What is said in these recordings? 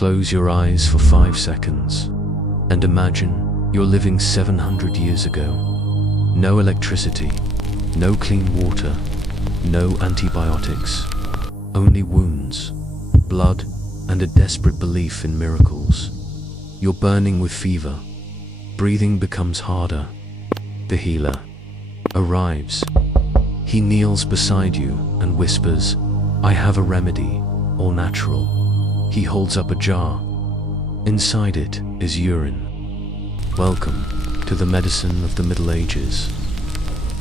Close your eyes for 5 seconds and imagine you're living 700 years ago. No electricity, no clean water, no antibiotics, only wounds, blood, and a desperate belief in miracles. You're burning with fever. Breathing becomes harder. The healer arrives. He kneels beside you and whispers, "I have a remedy, all natural." He holds up a jar. Inside it is urine. Welcome to the medicine of the Middle Ages.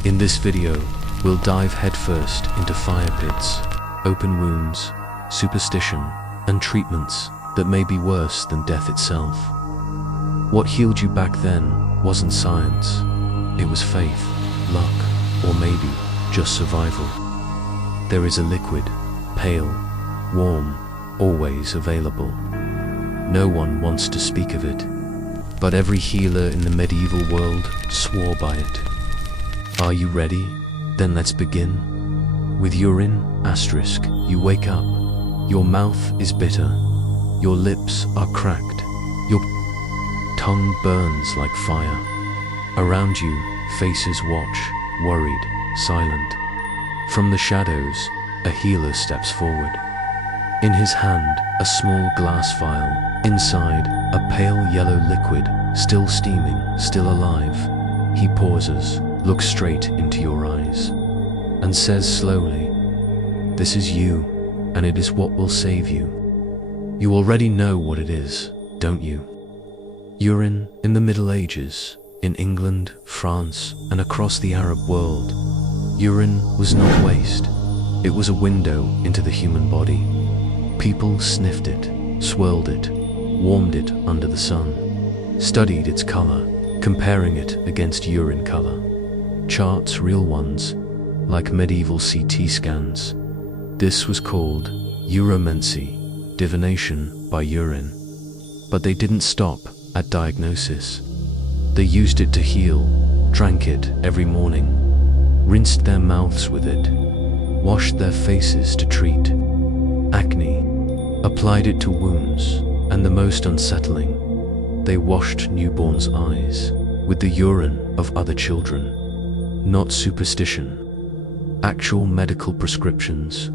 In this video, we'll dive headfirst into fire pits, open wounds, superstition, and treatments that may be worse than death itself. What healed you back then wasn't science. It was faith, luck, or maybe just survival. There is a liquid, pale, warm, always available. No one wants to speak of it, but every healer in the medieval world swore by it. Are you ready? Then let's begin. With urine, asterisk, you wake up. Your mouth is bitter. Your lips are cracked. Your tongue burns like fire. Around you, faces watch, worried, silent. From the shadows, a healer steps forward. In his hand, a small glass vial. Inside, a pale yellow liquid, still steaming, still alive. He pauses, looks straight into your eyes, and says slowly, "This is you, and it is what will save you." You already know what it is, don't you? Urine in the Middle Ages, in England, France, and across the Arab world. Urine was not waste. It was a window into the human body. People sniffed it, swirled it, warmed it under the sun, studied its color, comparing it against urine color. Charts, real ones, like medieval CT scans. This was called uromancy, divination by urine. But they didn't stop at diagnosis. They used it to heal, drank it every morning, rinsed their mouths with it, washed their faces to treat acne, applied it to wounds, and the most unsettling, they washed newborns' eyes with the urine of other children. Not superstition, actual medical prescriptions.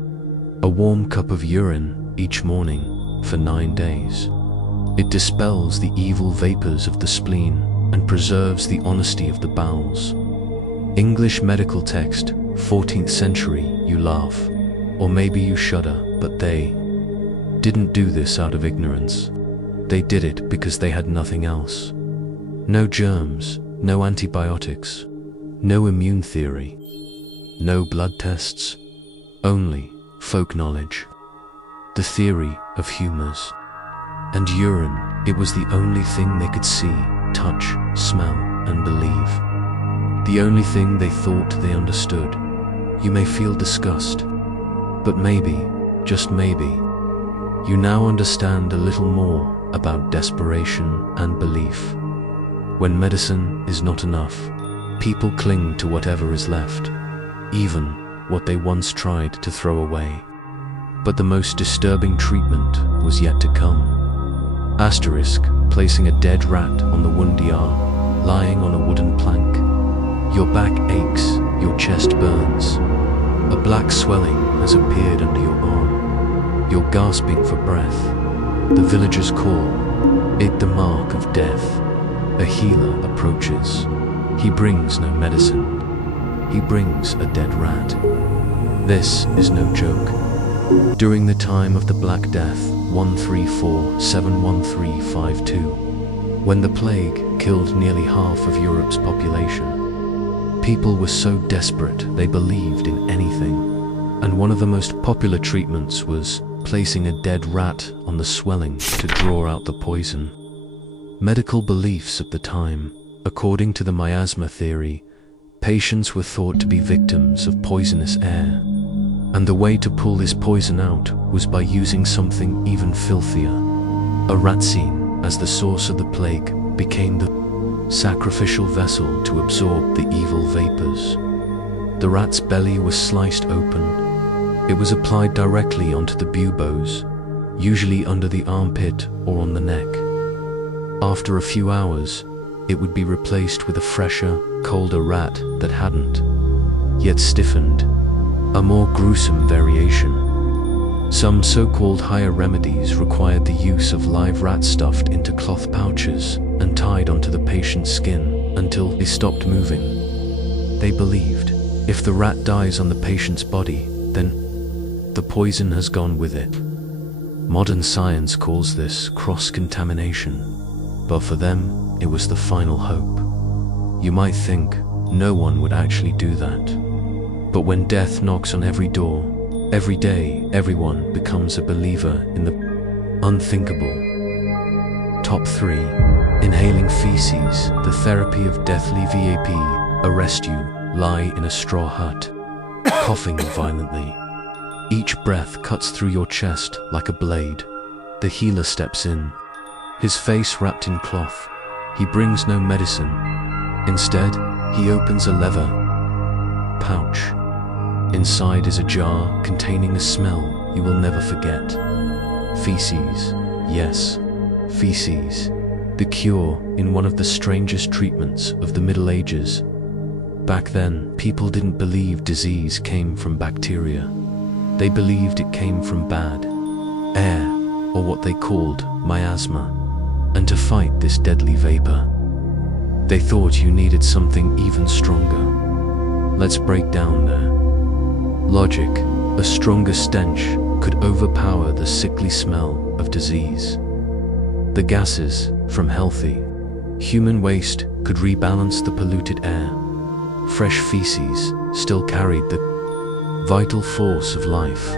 A warm cup of urine each morning for 9 days. It dispels the evil vapors of the spleen and preserves the honesty of the bowels. English medical text, 14th century, you laugh, or maybe you shudder, but they didn't do this out of ignorance. They did it because they had nothing else. No germs, no antibiotics, no immune theory, no blood tests, only folk knowledge. The theory of humors. And urine, it was the only thing they could see, touch, smell, and believe. The only thing they thought they understood. You may feel disgust, but maybe, just maybe, you now understand a little more about desperation and belief. When medicine is not enough, people cling to whatever is left, even what they once tried to throw away. But the most disturbing treatment was yet to come. Asterisk, placing a dead rat on the wundiar, lying on a wooden plank. Your back aches, your chest burns. A black swelling has appeared under your arm. You're gasping for breath. The villagers call it the mark of death. A healer approaches. He brings no medicine. He brings a dead rat. This is no joke. During the time of the Black Death, 134-71352, when the plague killed nearly half of Europe's population, people were so desperate they believed in anything. And one of the most popular treatments was placing a dead rat on the swelling to draw out the poison. Medical beliefs at the time, according to the miasma theory, patients were thought to be victims of poisonous air. And the way to pull this poison out was by using something even filthier. A rat seen as the source of the plague became the sacrificial vessel to absorb the evil vapors. The rat's belly was sliced open. It was applied directly onto the buboes, usually under the armpit or on the neck. After a few hours, it would be replaced with a fresher, colder rat that hadn't yet stiffened, a more gruesome variation. Some so-called higher remedies required the use of live rat stuffed into cloth pouches and tied onto the patient's skin until they stopped moving. They believed, if the rat dies on the patient's body, then the poison has gone with it. Modern science calls this cross-contamination, but for them, it was the final hope. You might think no one would actually do that. But when death knocks on every door, every day, everyone becomes a believer in the unthinkable. Top 3. Inhaling feces, the therapy of deathly VAP. Arrest you, lie in a straw hut, coughing violently. Each breath cuts through your chest like a blade. The healer steps in, his face wrapped in cloth. He brings no medicine. Instead, he opens a leather pouch. Inside is a jar containing a smell you will never forget. Feces. Yes, feces. The cure in one of the strangest treatments of the Middle Ages. Back then, people didn't believe disease came from bacteria. They believed it came from bad air, or what they called miasma. And to fight this deadly vapor, they thought you needed something even stronger. Let's break down their logic. A stronger stench could overpower the sickly smell of disease. The gases from healthy human waste could rebalance the polluted air. Fresh feces still carried the vital force of life.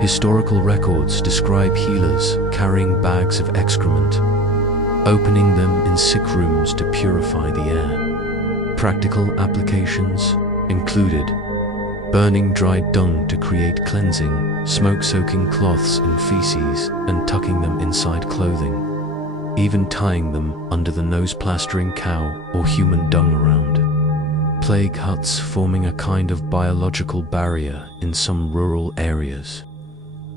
Historical records describe healers carrying bags of excrement, opening them in sick rooms to purify the air. Practical applications included burning dried dung to create cleansing, smoke-soaking cloths in feces and tucking them inside clothing, even tying them under the nose, plastering cow or human dung around. Plague huts forming a kind of biological barrier in some rural areas.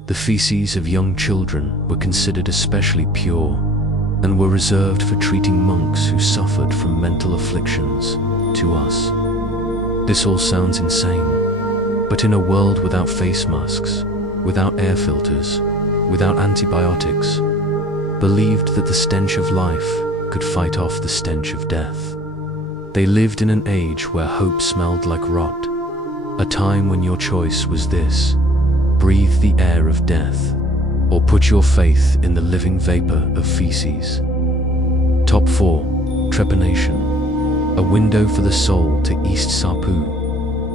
The feces of young children were considered especially pure and were reserved for treating monks who suffered from mental afflictions. To us, this all sounds insane. But in a world without face masks, without air filters, without antibiotics, believed that the stench of life could fight off the stench of death. They lived in an age where hope smelled like rot, a time when your choice was this: breathe the air of death, or put your faith in the living vapor of feces. Top 4. Trepanation, a window for the soul to East Sapu.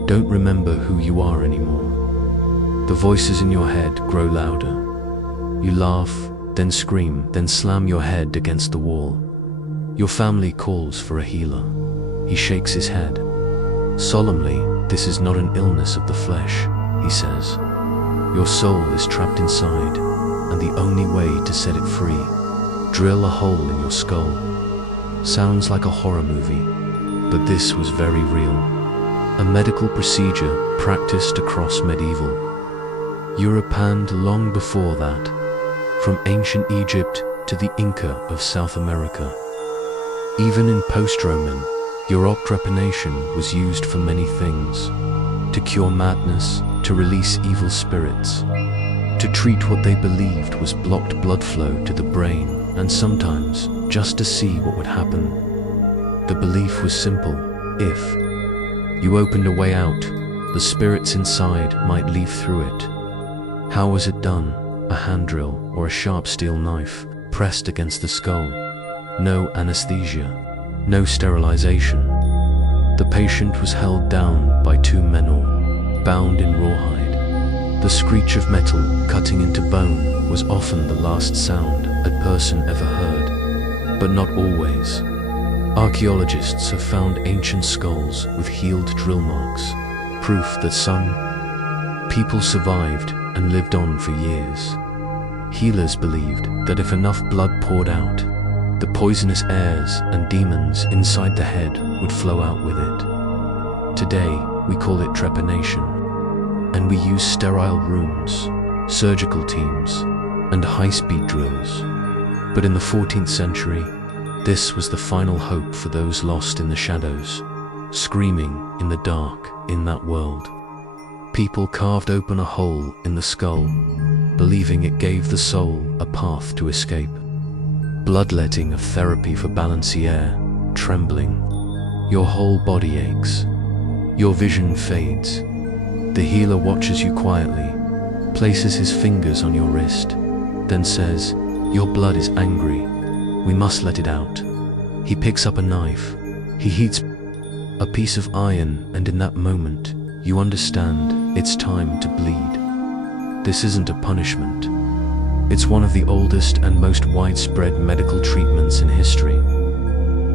Don't remember who you are anymore. The voices in your head grow louder. You laugh, then scream, then slam your head against the wall. Your family calls for a healer. He shakes his head. Solemnly, this is not an illness of the flesh, he says. Your soul is trapped inside, and the only way to set it free, drill a hole in your skull. Sounds like a horror movie, but this was very real. A medical procedure practiced across medieval Europe and long before that, from ancient Egypt to the Inca of South America. Even in post-Roman Europe, trepanation was used for many things: to cure madness, to release evil spirits, to treat what they believed was blocked blood flow to the brain, and sometimes just to see what would happen. The belief was simple: if you opened a way out, the spirits inside might leave through it. How was it done? A hand drill or a sharp steel knife pressed against the skull. No anesthesia, no sterilization. The patient was held down by two men or bound in rawhide. The screech of metal cutting into bone was often the last sound a person ever heard, but not always. Archaeologists have found ancient skulls with healed drill marks, proof that some people survived and lived on for years. Healers believed that if enough blood poured out, the poisonous airs and demons inside the head would flow out with it. Today, we call it trepanation, and we use sterile rooms, surgical teams, and high-speed drills. But in the 14th century, this was the final hope for those lost in the shadows, screaming in the dark in that world. People carved open a hole in the skull, believing it gave the soul a path to escape. Bloodletting of therapy for balancier, trembling. Your whole body aches. Your vision fades. The healer watches you quietly, places his fingers on your wrist, then says, "Your blood is angry. We must let it out." He picks up a knife. He heats a piece of iron, and in that moment, you understand it's time to bleed. This isn't a punishment. It's one of the oldest and most widespread medical treatments in history.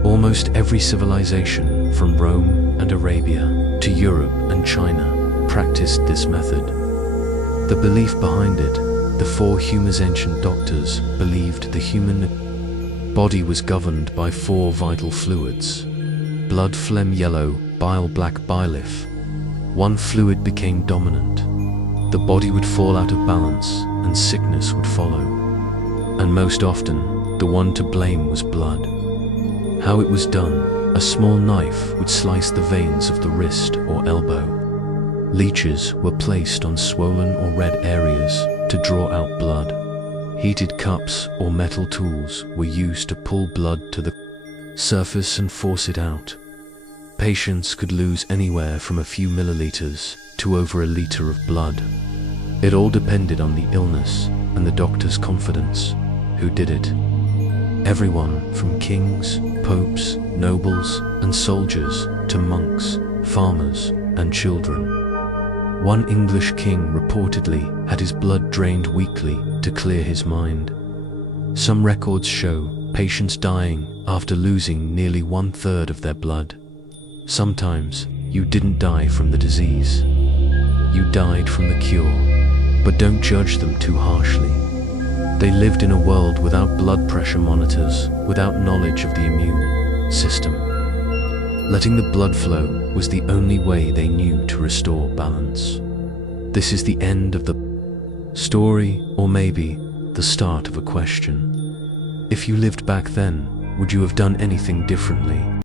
Almost every civilization, from Rome and Arabia to Europe and China, practiced this method. The belief behind it: the four Huma's ancient doctors believed the human body was governed by four vital fluids: blood, phlegm yellow, bile black, bile. If one fluid became dominant, the body would fall out of balance and sickness would follow. And most often, the one to blame was blood. How it was done: a small knife would slice the veins of the wrist or elbow. Leeches were placed on swollen or red areas to draw out blood. Heated cups or metal tools were used to pull blood to the surface and force it out. Patients could lose anywhere from a few milliliters to over a liter of blood. It all depended on the illness and the doctor's confidence. Who did it? Everyone from kings, popes, nobles, and soldiers to monks, farmers, and children. One English king reportedly had his blood drained weekly to clear his mind. Some records show patients dying after losing nearly 1/3 of their blood. Sometimes you didn't die from the disease. You died from the cure. But don't judge them too harshly. They lived in a world without blood pressure monitors, without knowledge of the immune system. Letting the blood flow was the only way they knew to restore balance. This is the end of the story, or maybe the start of a question. If you lived back then, would you have done anything differently?